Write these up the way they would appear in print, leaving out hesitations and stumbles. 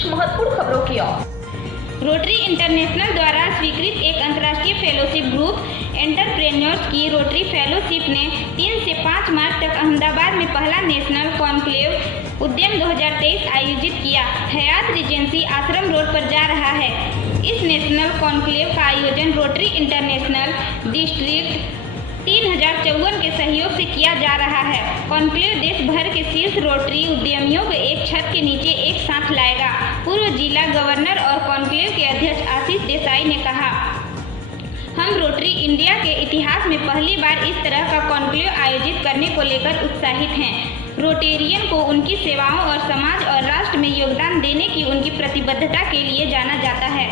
कुछ महत्वपूर्ण खबरों की ओर। रोटरी इंटरनेशनल द्वारा स्वीकृत एक अंतर्राष्ट्रीय फेलोशिप ग्रुप एंटरप्रेन्योर्स की रोटरी फेलोशिप ने 3 से 5 मार्च तक अहमदाबाद में पहला नेशनल कॉन्क्लेव उद्यम 2023 आयोजित किया। हयात रिजेंसी आश्रम रोड पर जा रहा है। इस नेशनल कॉन्क्लेव का आयोजन रोटरी इंटरनेशनल डिस्ट्रिक्ट 3054 के सहयोग से किया जा रहा है। कॉन्क्लेव देश भर के शीर्ष रोटरी उद्यमियों को एक छत के नीचे एक साथ लाएगा। पूर्व जिला गवर्नर और कॉन्क्लेव के अध्यक्ष आशीष देसाई ने कहा, हम रोटरी इंडिया के इतिहास में पहली बार इस तरह का कॉन्क्लेव आयोजित करने को लेकर उत्साहित हैं। रोटेरियन को उनकी सेवाओं और समाज और राष्ट्र में योगदान देने की उनकी प्रतिबद्धता के लिए जाना जाता है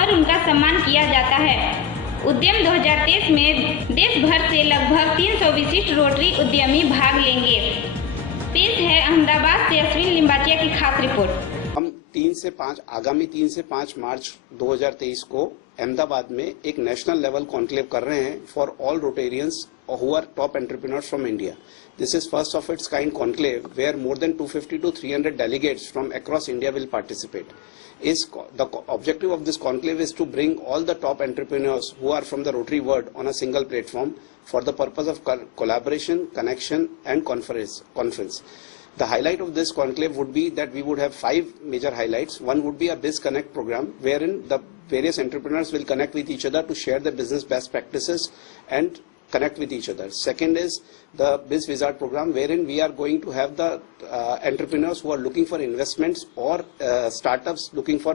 और उनका सम्मान किया जाता है। उद्यम 2023 में देश भर से लगभग 300 विशिष्ट रोटरी उद्यमी भाग लेंगे। पेश है अहमदाबाद से अश्विन लिंबाचिया की खास रिपोर्ट। हम आगामी 3 से 5 मार्च 2023 को अहमदाबाद में एक नेशनल लेवल कॉन्क्लेव कर रहे हैं for all Rotarians who are top entrepreneurs from India. This is first of its kind conclave where more than 250 to 300 delegates from across India will participate. The objective of this conclave is to bring all the top entrepreneurs who are from the Rotary world on a single platform for the purpose of collaboration, connection and conference. The highlight of this conclave would be that we would have 5 major highlights. One would be a Biz Connect program wherein the various entrepreneurs will connect with each other to share their business best practices and connect with each other. Second is the Biz Wizard program wherein we are going to have the entrepreneurs who are looking for investments or startups looking for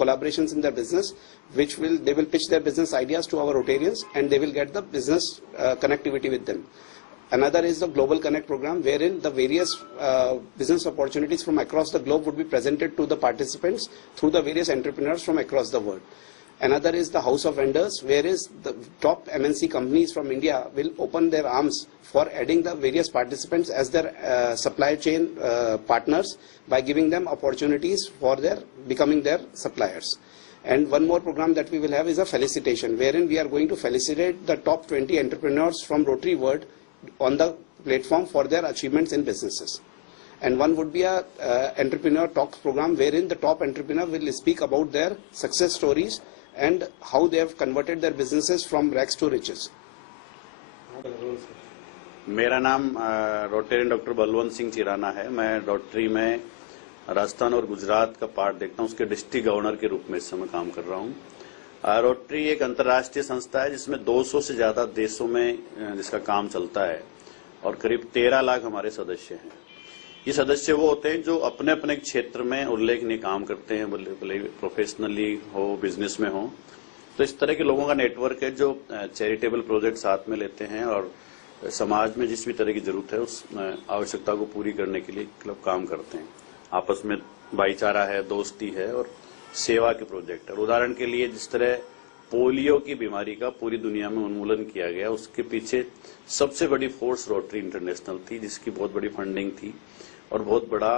collaborations in their business, they will pitch their business ideas to our Rotarians and they will get the business connectivity with them. Another is the Global Connect program wherein the various business opportunities from across the globe would be presented to the participants through the various entrepreneurs from across the world. Another is the House of Vendors, whereas the top MNC companies from India will open their arms for adding the various participants as their supply chain partners by giving them opportunities for becoming their suppliers. And one more program that we will have is a felicitation, wherein we are going to felicitate the top 20 entrepreneurs from Rotary world on the platform for their achievements in businesses. And one would be a entrepreneur talks program wherein the top entrepreneur will speak about their success stories and how they have converted their businesses from rags to riches. मेरा नाम Rotarian doctor Balwant Singh चिराना है। मैं rotary में राजस्थान और गुजरात का part देखता हूँ, उसके डिस्ट्रिक्ट गवर्नर के रूप में इस समय काम कर रहा हूँ। रोटरी एक अंतर्राष्ट्रीय संस्था है जिसमें 200 से ज्यादा देशों में जिसका काम चलता है और करीब 13 लाख हमारे सदस्य हैं। ये सदस्य वो होते हैं जो अपने अपने क्षेत्र में उल्लेखनीय काम करते हैं, भले प्रोफेशनली हो, बिजनेस में हो। तो इस तरह के लोगों का नेटवर्क है जो चैरिटेबल प्रोजेक्ट साथ में लेते हैं और समाज में जिस भी तरह की जरूरत है उस आवश्यकता को पूरी करने के लिए क्लब काम करते हैं। आपस में भाईचारा है, दोस्ती है और सेवा के प्रोजेक्ट है। उदाहरण के लिए जिस तरह पोलियो की बीमारी का पूरी दुनिया में उन्मूलन किया गया, उसके पीछे सबसे बड़ी फोर्स रोटरी इंटरनेशनल थी जिसकी बहुत बड़ी फंडिंग थी और बहुत बड़ा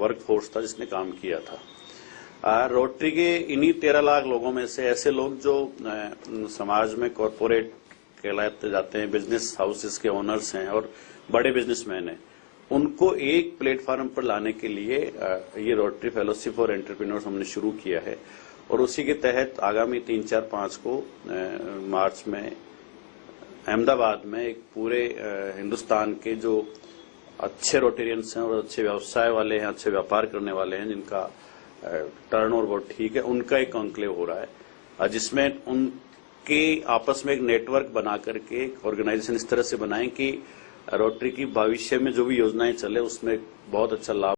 वर्क फोर्स था जिसने काम किया था। रोटरी के इन्हीं 13 लाख लोगों में से ऐसे लोग जो समाज में कॉरपोरेट कहलाते जाते हैं, बिजनेस हाउसेस के ओनर्स हैं और बड़े बिजनेसमैन हैं, उनको एक प्लेटफॉर्म पर लाने के लिए ये रोटरी फेलोशिप फॉर एंटरप्रेन्योर्स हमने शुरू किया है और उसी के तहत आगामी 3, 4, 5 को मार्च में अहमदाबाद में एक पूरे हिंदुस्तान के जो अच्छे रोटेरियंस हैं और अच्छे व्यवसाय वाले हैं, अच्छे व्यापार करने वाले हैं, जिनका टर्नओवर बहुत ठीक है, उनका एक कॉन्क्लेव हो रहा है जिसमें उनके आपस में एक नेटवर्क बना करके एक ऑर्गेनाइजेशन इस तरह से बनाएं कि रोटरी की भविष्य में जो भी योजनाएं चले उसमें बहुत अच्छा लाभ